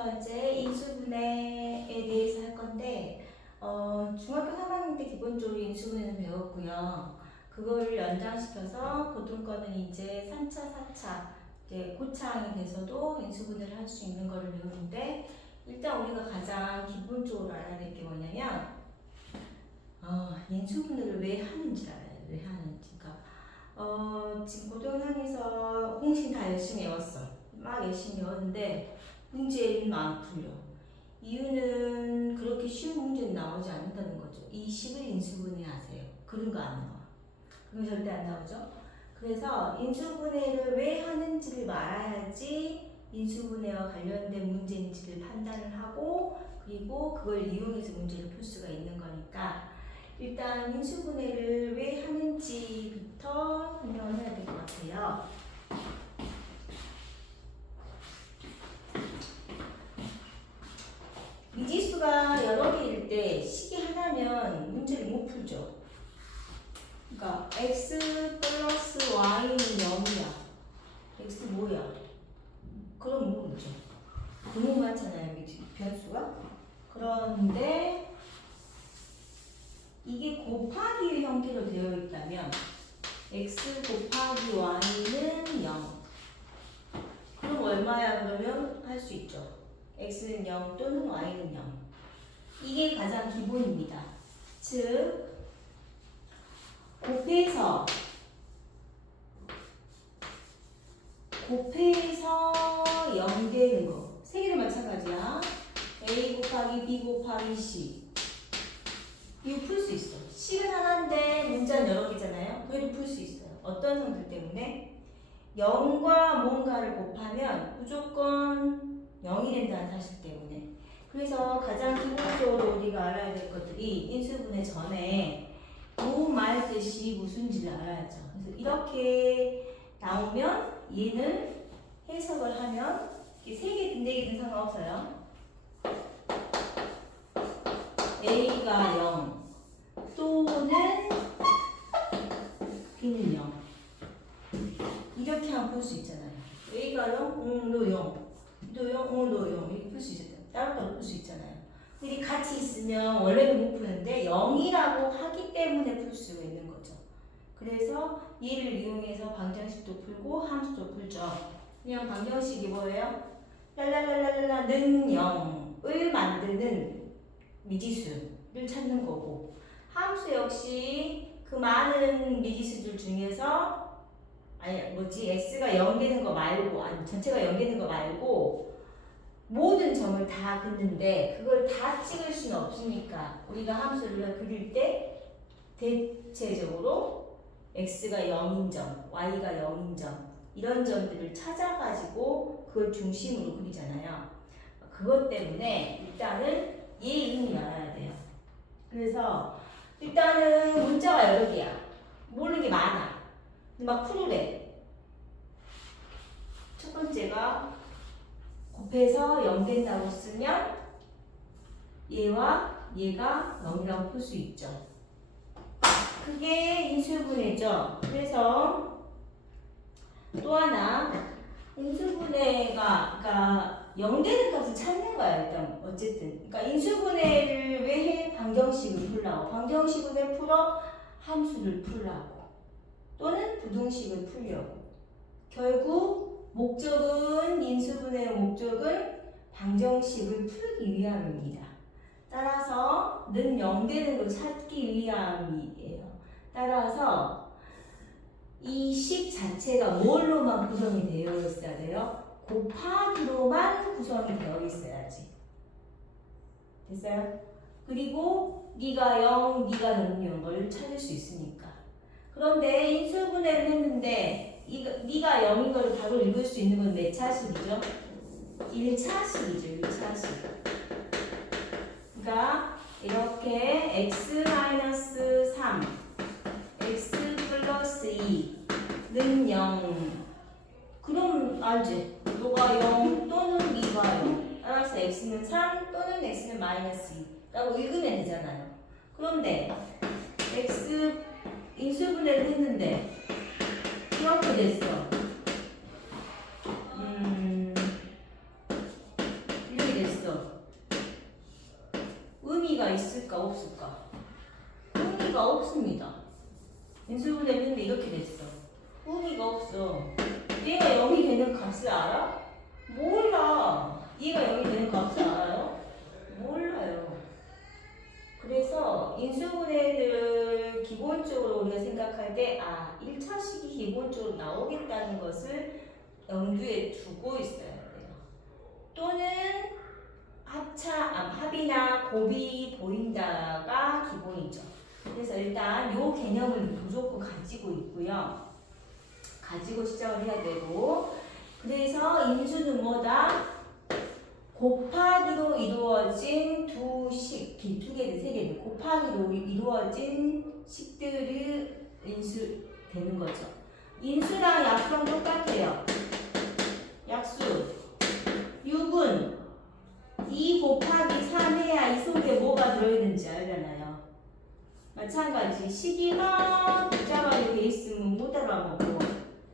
지금부터 이제 인수분해에 대해서 할 건데, 중학교 3학년 때 기본적으로 인수분해는 배웠고요. 그걸 연장시켜서 고등과는 이제 3차, 4차, 이제 고차항이 돼서도 인수분해를 할 수 있는 거를 배우는데, 일단 우리가 가장 기본적으로 알아야 될 게 뭐냐면, 인수분해를 왜 하는지 알아야 돼. 왜 하는지. 그러니까, 지금 고등학에서 공식 다 열심히 외웠어. 막 열심히 외웠는데, 문제는 안 풀려. 이유는 그렇게 쉬운 문제는 나오지 않는다는 거죠. 이 식을 인수분해하세요. 그런 거 안 나와. 그런 거 절대 안 나오죠. 그래서 인수분해를 왜 하는지를 말아야지 인수분해와 관련된 문제인지를 판단을 하고, 그리고 그걸 이용해서 문제를 풀 수가 있는 거니까 일단 인수분해를 왜 하는지부터 설명을 해야 될 것 같아요. 미지수가 여러 개일 때 식이 하나면 문제를 못 풀죠. 그러니까 x 플러스 y는 0이야. x 뭐야? 그럼 모르죠. 너무 많잖아요, 변수가. 그런데 이게 곱하기 형태로 되어 있다면 x 곱하기 y는 0. 그럼 얼마야? 그러면 할 수 있죠. x는 0 또는 y는 0. 이게 가장 기본입니다. 즉 곱해서 0 되는 거. 세 개도 마찬가지야. a 곱하기 b 곱하기 c. 이거 풀 수 있어. 식은 하나인데 문자는 여러 개잖아요. 그래도 풀 수 있어요. 어떤 성질 때문에? 0과 뭔가를 곱하면 무조건 0이 된다는 사실 때문에. 그래서 가장 기본적으로 우리가 알아야 될 것들이 인수분해 전에 뭐 말뜻이 무슨지를 알아야죠. 그래서 이렇게 나오면 얘는 해석을 하면 이게 3개든 4개든 상관없어요. a가 0 또는 b는 0 이렇게 하면 풀 수 있잖아요. a가 0, 너 0, 너 0, 너 0 이렇게 풀 수 있잖아요. 따로따로 풀 수 있잖아요. 근데 같이 있으면 원래는 못 푸는데 0이라고 하기 때문에 풀 수가 있는 거죠. 그래서 얘를 이용해서 방정식도 풀고 함수도 풀죠. 그냥 방정식이 뭐예요? 랄랄랄랄라는 0을 만드는 미지수를 찾는 거고, 함수 역시 그 많은 미지수들 중에서 x가 0 되는 거 말고, 아니 전체가 0 되는 거 말고 모든 점을 다 긋는데 그걸 다 찍을 수는 없으니까 우리가 함수를 그릴 때 대체적으로 x가 0인 점, y가 0인 점 이런 점들을 찾아가지고 그걸 중심으로 그리잖아요. 그것 때문에 일단은 얘 이름이 알아야 돼요. 그래서 일단은 문자가 여러 개야. 모르는 게 많아. 근데 막 풀으래. 첫 번째가 곱해서 0 된다고 쓰면 얘와 얘가 0이라고 풀 수 있죠. 그게 인수분해죠. 그래서 또 하나 인수분해가 그러니까 0 되는 값을 찾는 거야. 일단 어쨌든 그러니까 인수분해를 왜 해? 방정식을 풀라고. 방정식을 왜 풀어? 함수를 풀라고 또는 부등식을 풀려고. 결국 목적은 인수분해의 목적은 방정식을 풀기 위함입니다. 따라서 는 0 되는 걸 찾기 위함이에요. 따라서 이 식 자체가 뭘로만 구성이 되어 있어야 돼요? 곱하기로만 구성이 되어 있어야지. 됐어요? 그리고 네가 0, 네가 넣는 걸 찾을 수 있으니까. 그런데 인수분해를 했는데 네가 0인 걸 답을 읽을 수 있는 건 몇 차식이죠? 1차식이죠. 1차식. 그러니까 이렇게 x-3 x 플러스 2는 0. 그럼 알지? 너가 0 또는 네가 0. 따라서 x는 3 또는 x는 마이너스 2 라고 읽으면 되잖아요. 그런데 x 인수분해를 했는데 이렇게 됐어. 이렇게 의미가 있을까 없을까? 의미가 없습니다. 인수분해했는데 이렇게 됐어. 의미가 없어. 얘가 0이 되는 값을 알아? 몰라. 얘가 0이 되는 값을 알아요? 몰라요. 그래서 인수분해를 기본적으로 우리가 생각할 때 1차식이 기본적으로 나오겠다는 것을 염두에 두고 있어야 돼요. 또는 합이나 곱이 보인다가 기본이죠. 그래서 일단 이 개념을 무조건 가지고 있고요. 가지고 시작을 해야 되고, 그래서 인수는 뭐다? 곱하기로 이루어진 두 개든 세 개든 곱하기로 이루어진 식들을 인수되는 거죠. 인수랑 약수랑 똑같아요. 약수 6은 2 곱하기 3 해야 이 속에 뭐가 들어있는지 알잖아요. 마찬가지 식이만 복잡하게 돼 있으면 못 알아먹고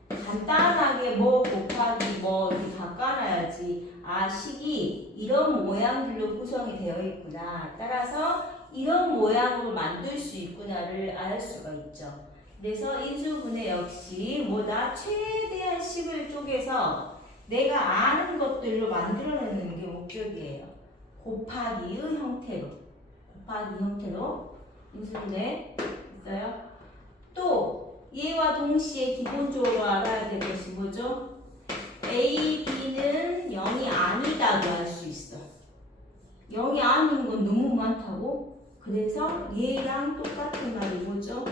간단하게 뭐 곱하기 뭐 이렇게 바꿔놔야지 식이 이런 모양들로 구성이 되어 있구나, 따라서 이런 모양으로 만들 수 있구나를 알 수가 있죠. 그래서 인수분해 역시 뭐다? 최대한 식을 쪼개서 내가 아는 것들로 만들어내는 게 목적이에요. 곱하기의 형태로 인수분해 있어요. 또 얘와 동시에 기본적으로 알아야 될 것이 뭐죠? A, B는 0이 아니다고 할 수 있어. 0이 아닌 건 너무 많다고? 그래서 얘랑 똑같은 말이 뭐죠?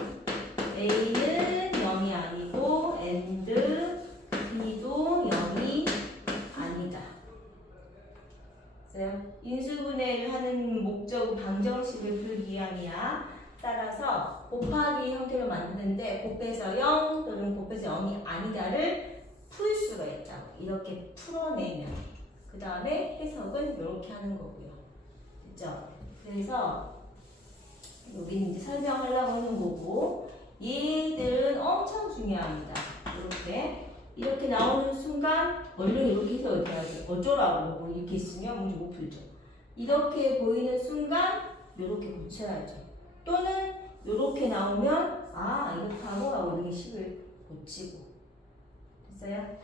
A는 0이 아니고 and B도 0이 아니다. 인수분해를 하는 목적은 방정식을 풀기 위함이야. 따라서 곱하기 형태로 만드는데 곱해서 0 또는 곱해서 0이 아니다를 풀 수가 있다고. 이렇게 풀어내면 그 다음에 해석은 이렇게 하는 거고요. 그죠? 그래서 여기는 이제 설명하려고 하는 거고, 얘들은 엄청 중요합니다. 이렇게 나오는 순간 원래 이렇게 해석을 해야죠. 어쩌라고 뭐 이렇게 있으면 문제 못 풀죠. 이렇게 보이는 순간 이렇게 고쳐야죠. 또는 이렇게 나오면 이렇다고 하고 이렇게 식을 고치고. 됐어요?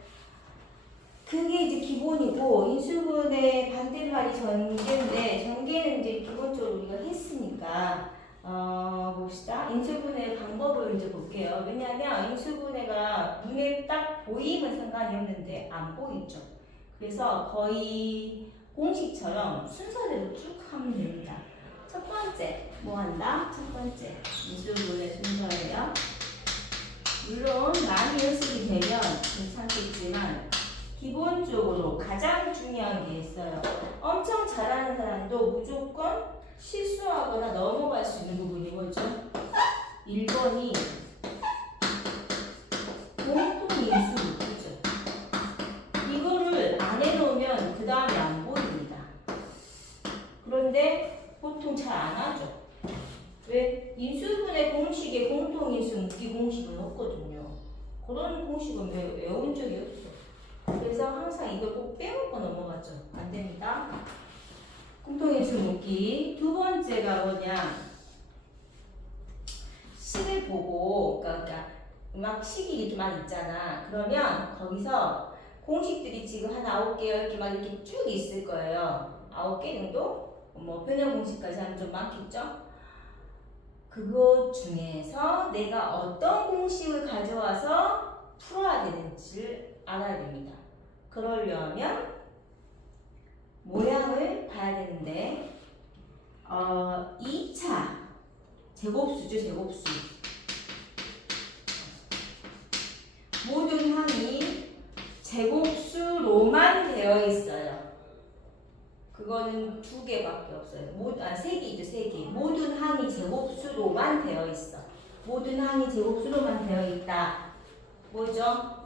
그게 이제 기본이고, 인수분해 반대말이 전개인데, 전개는 이제 기본적으로 우리가 했으니까 봅시다. 인수분해 방법을 이제 볼게요. 왜냐하면 인수분해가 눈에 딱 보이면 상관이 없는데 안 보이죠. 그래서 거의 공식처럼 순서대로 쭉 하면 됩니다. 첫 번째 뭐 한다? 첫 번째 인수분해 순서예요. 물론 많이 연습이 되면 괜찮겠지만 기본적으로 가장 중요한 게 있어요. 엄청 잘하는 사람도 무조건 실수하거나 넘어갈 수 있는 부분이 뭐죠? 1번이 공통인수 묶이죠. 이거를 안 해놓으면 그 다음에 안 보입니다. 그런데 보통 잘 안 하죠. 왜? 인수분해 공식에 공통인수 묶기 공식은 없거든요. 그런 공식은 외운 적이 없어. 그래서 항상 이걸 꼭 빼먹고 넘어가죠. 안 됩니다. 공통인수 묶기. 두 번째가 뭐냐? 식을 보고, 그러니까 막 식이 막 있잖아. 그러면 거기서 공식들이 지금 한 9개, 10개 막 이렇게 쭉 있을 거예요. 9개 정도? 뭐 변형 공식까지 하면 좀 많겠죠? 그것 중에서 내가 어떤 공식을 가져와서 풀어야 되는지를 알아야 됩니다. 그러려면 모양을 봐야 되는데 2차 제곱수죠. 제곱수. 모든 항이 제곱수로만 되어 있어요. 그거는 2개밖에 없어요. 3개이죠. 3개. 모든 항이 제곱수로만 되어 있어. 모든 항이 제곱수로만 되어 있다. 뭐죠?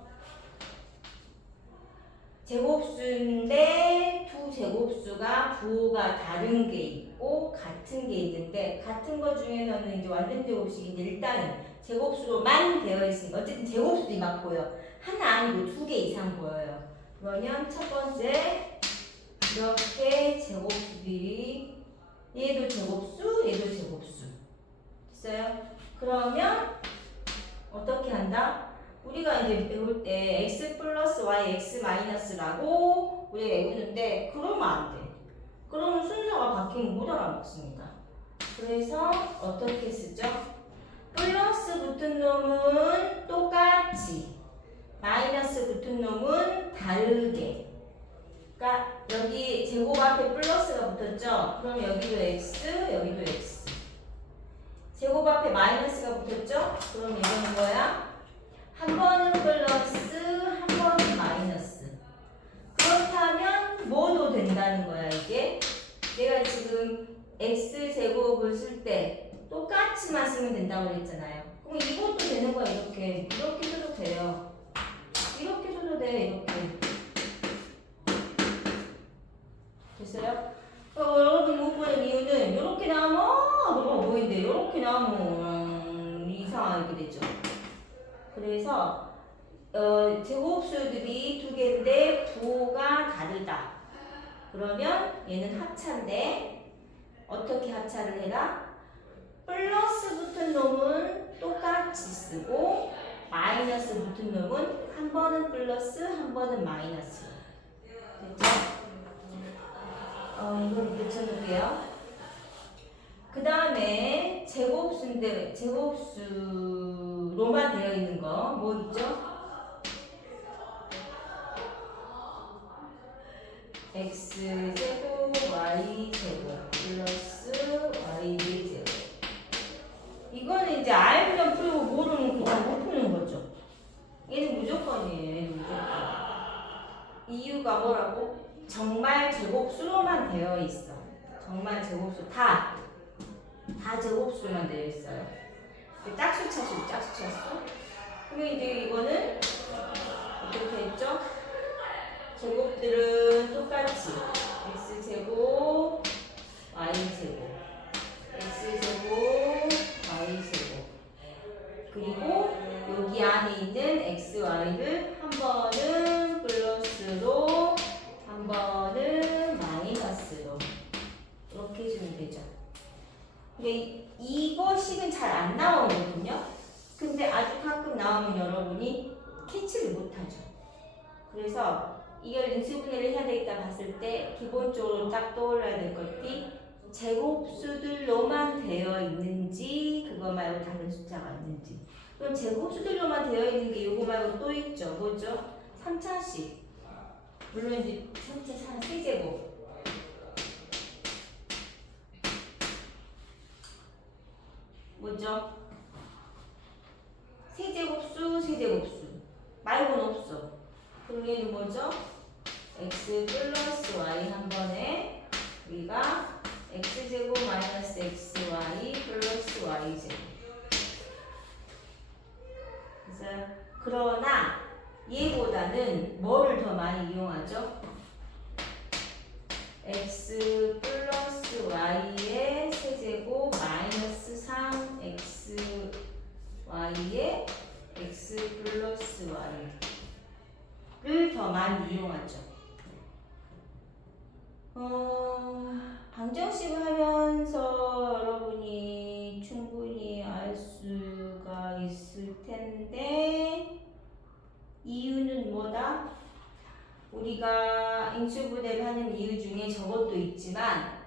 제곱수인데 두 제곱수가 부호가 다른 게 있고 같은 게 있는데, 같은 것 중에서는 이제 완전 제곱식인데 일단은 제곱수로만 되어 있으니까 어쨌든 제곱수들이 막 보여. 하나 아니고 2개 이상 보여요. 그러면 첫 번째 이렇게 제곱수들이 얘도 제곱수, 얘도 제곱수. 됐어요? 그러면 어떻게 한다? 우리가 이제 배울 때 x 플러스 y x 마이너스라고 우리가 외우는데 그러면 안 돼. 그러면 순서가 바뀌면 못 알아먹습니다. 그래서 어떻게 쓰죠? 플러스 붙은 놈은 똑같이, 마이너스 붙은 놈은 다르게. 그러니까 여기 제곱 앞에 플러스가 붙었죠? 그럼 여기도 x, 여기도 x. 제곱 앞에 마이너스가 붙었죠? 그럼 이거는 뭐야? 한 번은 플러스, 한 번은 마이너스. 그렇다면 뭐도 된다는 거야, 이게? 내가 지금 x제곱을 쓸 때 똑같이만 쓰면 된다고 그랬잖아요. 그럼 이것도 되는 거야, 이렇게. 이렇게 써도 돼요. 이렇게 써도 돼, 이렇게. 됐어요? 여러분 못 보는 이유는 이렇게 나오면 뭐가 보이는데 이렇게 나오면 이상하게 되죠. 그래서 제곱수들이 두 개인데 부호가 다르다. 그러면 얘는 합차인데 어떻게 합차를 해라? 플러스 붙은 놈은 똑같이 쓰고 마이너스 붙은 놈은 한 번은 플러스 한 번은 마이너스. 됐죠? 이걸 붙여놓을게요. 그 다음에 제곱수인데 제곱수로만 되어 있는 거 뭐 있죠? x제곱 y제곱 플러스 y제곱. 이거는 이제 알면 풀고 모르면 그냥 못 푸는 거죠. 얘는 무조건이에요. 얘는 무조건. 이유가 뭐라고? 정말 제곱수로만 되어 있어. 정말 제곱수 다 제곱수로만 되어 있어요. 짝수 차수, 짝수 차수. 그러면 이제 이거는 어떻게 했죠? 제곱들은 똑같이 x제곱, y제곱, x제곱, y제곱. 그리고 여기 안에 있는 x, y를 한 번은 플러스로 한 번은 마이너스로 이렇게 해주면 되죠. 근데 이거식은 잘 안 나오거든요. 근데 아주 가끔 나오면 여러분이 캐치를 못하죠. 그래서 이걸 인수분해를 해야 되겠다 봤을 때 기본적으로 딱 떠올라야 될 것이 제곱수들로만 되어 있는지 그거 말고 다른 숫자가 있는지. 그럼 제곱수들로만 되어 있는 게 이거 말고 또 있죠. 뭐죠? 3차식. 물론 이제 3차 세제곱. 뭐죠? 세제곱수, 세제곱수 말고는 없어. 그럼 얘는 뭐죠? x 플러스 y 한 번에 우리가 x제곱 마이너스 xy 플러스 y제곱. 그래서 그러나 얘보다는 뭐를 더 많이 이용하죠? x 플러스 y의 세제곱 마이너스 3xy의 x 플러스 y를 더 많이 이용하죠. 방정식을 하면서 여러분이 충분히 알 수가 있을 텐데 이유는 뭐다? 우리가 인수분해를 하는 이유 중에 저것도 있지만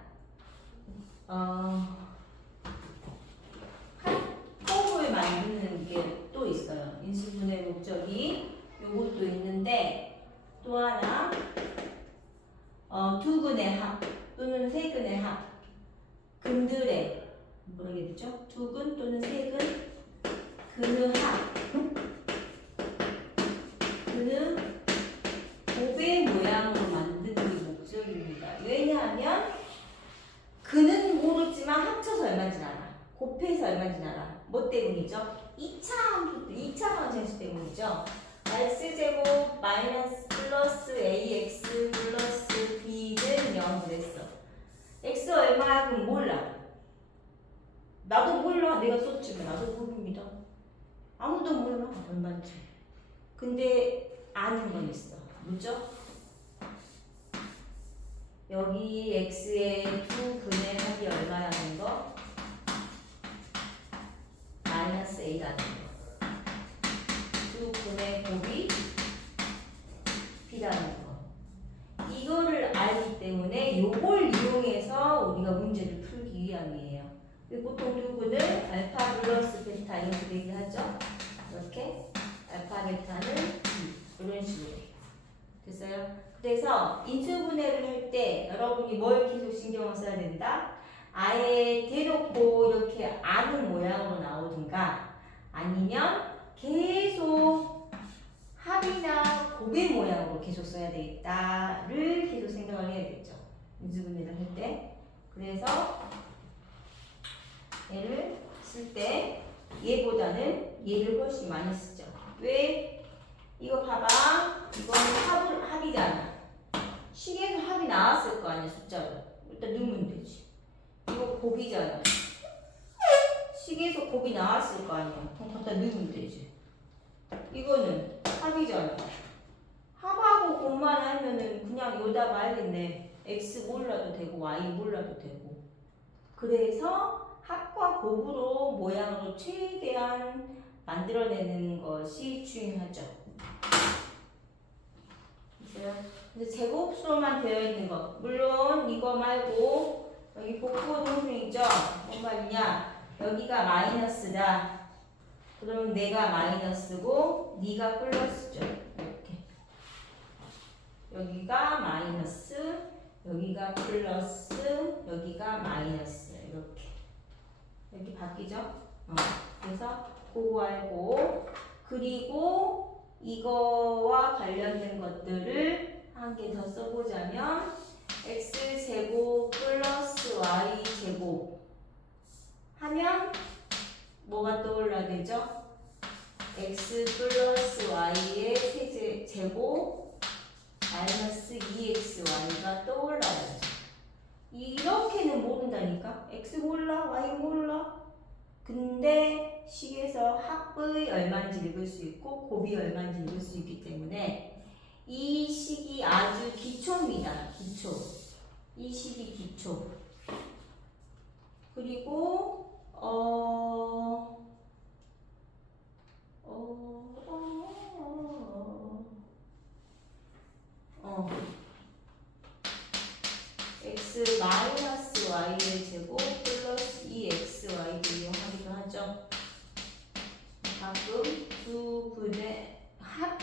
합법을 만드는 게 또 있어요. 인수분해 목적이 요것도 있는데 또 하나 두 근의 합 또는 세 근의 합 근들의 뭐라 해야 되죠? 두 근 또는 세 근 근의 합 그는 곱의 모양으로 만드는 게 목적입니다. 왜냐하면 그는 모르지만 합쳐서 얼마인지 알아. 곱해서 얼마인지 알아. 뭐 때문이죠? 2차 방정식 때문이죠. x제곱 마이너스 플러스 ax 플러스 b는 0 그랬어. x 얼마야? 그럼 몰라. 나도 몰라. 내가 썼지만 나도 모릅니다. 아무도 몰라. 얼마인지. 근데 아는 건 있어. 뭐죠? 여기 x의 두 분의 합이 얼마라는 거? 마이너스 a라는 거. 두 분의 곱이 b라는 거. 이거를 알기 때문에 요걸 이용해서 우리가 문제를 풀기 위함이에요. 보통 두 분을 알파 플러스 베타 이렇게 얘기하죠. 이렇게 알파 베타는 이런 식으로 해요. 됐어요? 그래서 인수분해를 할 때 여러분이 뭘 계속 신경을 써야 된다? 아예 대놓고 이렇게 아는 모양으로 나오든가 아니면 계속 합이나 곱의 모양으로 계속 써야 되겠다를 계속 생각을 해야겠죠. 인수분해를 할 때. 그래서 얘를 쓸 때 얘보다는 얘를 훨씬 많이 쓰죠. 왜? 이거 봐봐. 이거는 합이잖아. 식에서 합이 나왔을 거 아니야, 숫자로. 일단 넣으면 되지. 이거 곱이잖아. 식에서 곱이 나왔을 거 아니야. 그럼 갖다 넣으면 되지. 이거는 합이잖아. 합하고 곱만 하면은 그냥 요다 말겠네. x 몰라도 되고 y 몰라도 되고. 그래서 합과 곱으로 모양으로 최대한 만들어내는 것이 중요하죠. 근데 제곱수로만 되어 있는 거. 물론 이거 말고 여기 복부 동승이죠. 뭔 말이냐? 여기가 마이너스다. 그럼 내가 마이너스고 네가 플러스죠. 이렇게. 여기가 마이너스, 여기가 플러스, 여기가 마이너스. 이렇게 바뀌죠. 그래서 그거 알고, 그리고 이거와 관련된 것들을 한 개 더 써보자면 x제곱 플러스 y제곱 하면 뭐가 떠올라야 되죠? x 플러스 y의 세제곱 마이너스 2xy가 떠올라야죠. 이렇게는 모른다니까? x 몰라, y 몰라. 근데 식에서 합의 얼마인지 읽을 수 있고 곱이 얼마인지 읽을 수 있기 때문에 이 식이 아주 기초입니다. 기초. 이 식이 기초. 그리고 x 마이너스 y의 제곱 플러스 2xy도 이용하기도 하죠. 가끔 두 분의 합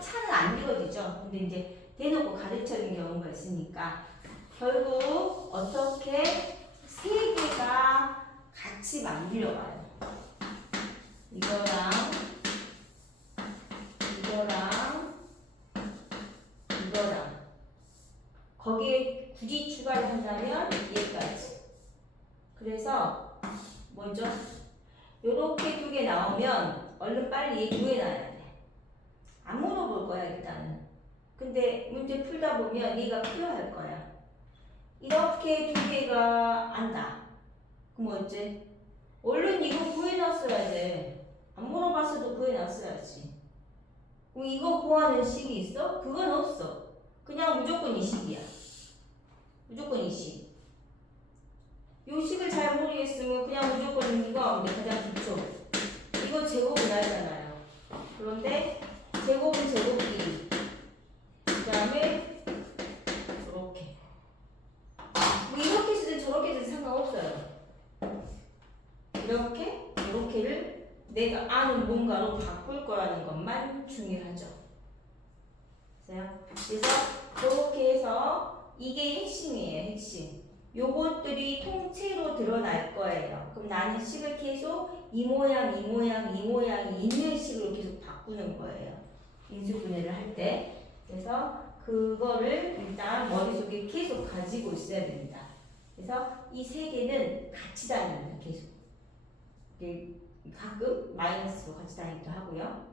차는 안 이루어지죠. 근데 이제 대놓고 가르쳐주는 경우가 있으니까 결국 어떻게 세 개가 같이 만들어가요. 이거랑 거기에 굳이 추가를 한다면 얘까지. 그래서 먼저 요렇게 두 개 나오면 얼른 빨리 얘 구해놔야 돼. 안 물어볼 거야 일단은. 근데 문제 풀다 보면 얘가 필요할 거야. 이렇게 두 개가 안다. 그럼 어째? 얼른 이거 구해놨어야 돼. 안 물어봤어도 구해놨어야지. 그럼 이거 구하는 식이 있어? 그건 없어. 그냥 무조건 이 식이야. 무조건 이 식. 요 식을 잘 모르겠으면 그냥 무조건 이거 하면 돼. 가장 기초. 이거 제곱은 알잖아요. 그런데 제곱은 제곱끼리. 그 다음에 이렇게. 뭐 이렇게 쓰든 저렇게 쓰든 상관없어요. 이렇게를 내가 아는 뭔가로 바꿀 거라는 것만 중요하죠. 그래서 그렇게 해서 이게 핵심이에요. 핵심. 요것들이 통째로 드러날 거예요. 그럼 나는 식을 계속 이 모양이 있는 식으로 계속 바꾸는 거예요. 인수분해를 할 때. 그래서 그거를 일단 머릿속에 계속 가지고 있어야 됩니다. 그래서 이 세 개는 같이 다닙니다. 계속. 가끔 마이너스로 같이 다니기도 하고요.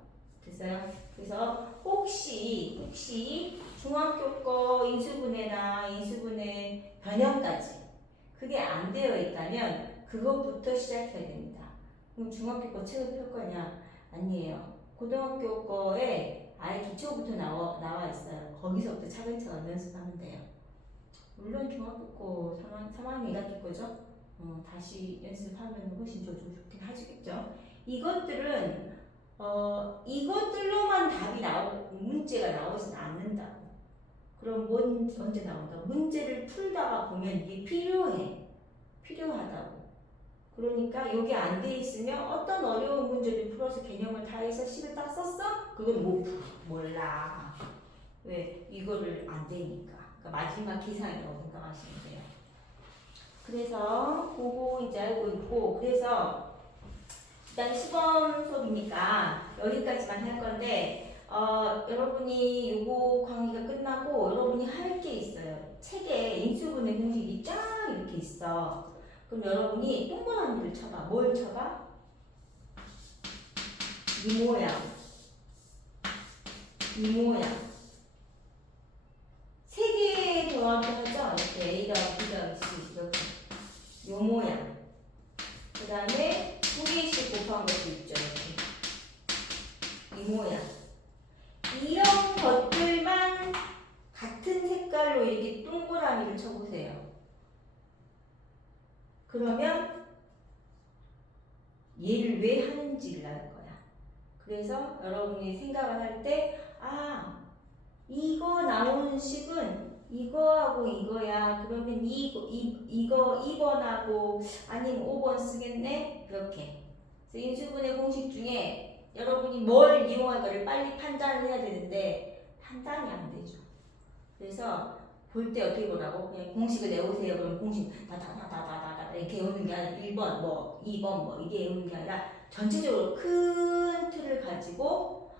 됐어요? 그래서 혹시 중학교 거 인수분해나 인수분해 변형까지 그게 안 되어 있다면 그것부터 시작해야 됩니다. 그럼 중학교 거 책을 펼 거냐? 아니에요. 고등학교 거에 아예 기초부터 나와 있어요. 거기서부터 차근차근 연습하면 돼요. 물론 중학교 거 3학년 2학기 거죠. 다시 연습하면 훨씬 좋긴 하시겠죠. 이것들은 이것들로만 답이 문제가 나오진 않는다고. 그럼 언제 나온다? 문제를 풀다가 보면 이게 필요하다고. 그러니까 여기 안 돼 있으면 어떤 어려운 문제를 풀어서 개념을 다 해서 식을 딱 썼어? 그건 못 풀어. 몰라. 왜? 이거를 안 되니까. 그러니까 마지막 기상이라고 생각하시면 돼요. 그래서 그거 이제 알고 있고, 그래서 일단 시범 수업이니까 여기까지만 할 건데, 여러분이 요거 강의가 끝나고 여러분이 할 게 있어요. 책에 인수분해 공식이 쫙 이렇게 있어. 그럼 여러분이 동그라미를 쳐봐. 뭘 쳐봐? 이 모양. 이 모양. 세 개 더하기 하죠? 이렇게 A 더하기 B 더하기 C 이렇게. 요 모양. 그 다음에 2개씩 곱한 것도 있죠. 이렇게. 이 모양. 이런 것들만 같은 색깔로 이렇게 동그라미를 쳐보세요. 그러면 얘를 왜 하는지를 알 거야. 그래서 여러분이 생각을 할 때, 이거 나오는 식은 이거하고 이거야. 그러면 이거 2번하고 아니면 5번 쓰겠네? 이렇게. 그래서 인수분해 공식 중에 여러분이 뭘 이용할까를 빨리 판단을 해야 되는데 판단이 안 되죠. 그래서 볼 때 어떻게 보라고? 그냥 공식을 외우세요. 그럼 공식 다다다다다다 이렇게 외우는 게 아니라 1번 뭐 2번 뭐 이게 외우는 게 아니라 전체적으로 큰 틀을 가지고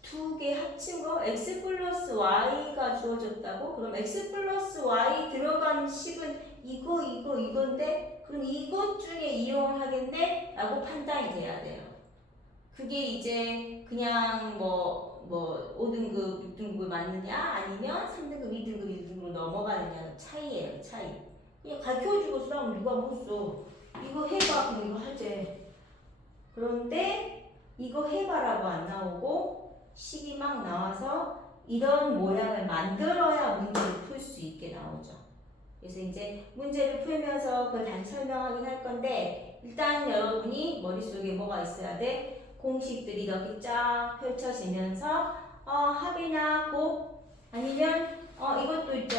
두 개 합친 거 x 플러스 y가 주어졌다고? 그럼 x 플러스 y 들어간 식은 이건데 그럼 이것 중에 이용을 하겠네? 라고 판단이 돼야 돼요. 그게 이제 그냥 뭐 5등급, 6등급 맞느냐 아니면 3등급, 2등급, 1등급으로 넘어가느냐는 차이예요. 차이. 그냥 가르쳐주고 쓰라면 누가 못 써. 이거 해봐. 그럼 이거 하재. 그런데 이거 해봐라고 안 나오고 식이 막 나와서 이런 모양을 만들어야 문제를 풀 수 있게 나오죠. 그래서 이제 문제를 풀면서 그걸 다시 설명하긴 할 건데 일단 여러분이 머릿속에 뭐가 있어야 돼? 공식들이 이렇게 쫙 펼쳐지면서 합이나 곱 아니면 이것도 있죠.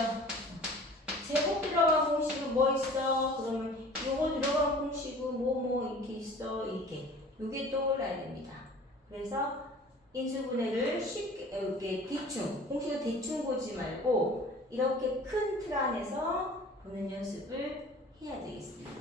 제곱 들어간 공식은 뭐 있어? 그러면 요거 들어간 공식은 뭐 이렇게 있어. 이렇게 요게 떠올라야 됩니다. 그래서 인수분해를 쉽게 이렇게 대충 공식을 대충 보지 말고 이렇게 큰 틀 안에서 보는 연습을 해야 되겠습니다.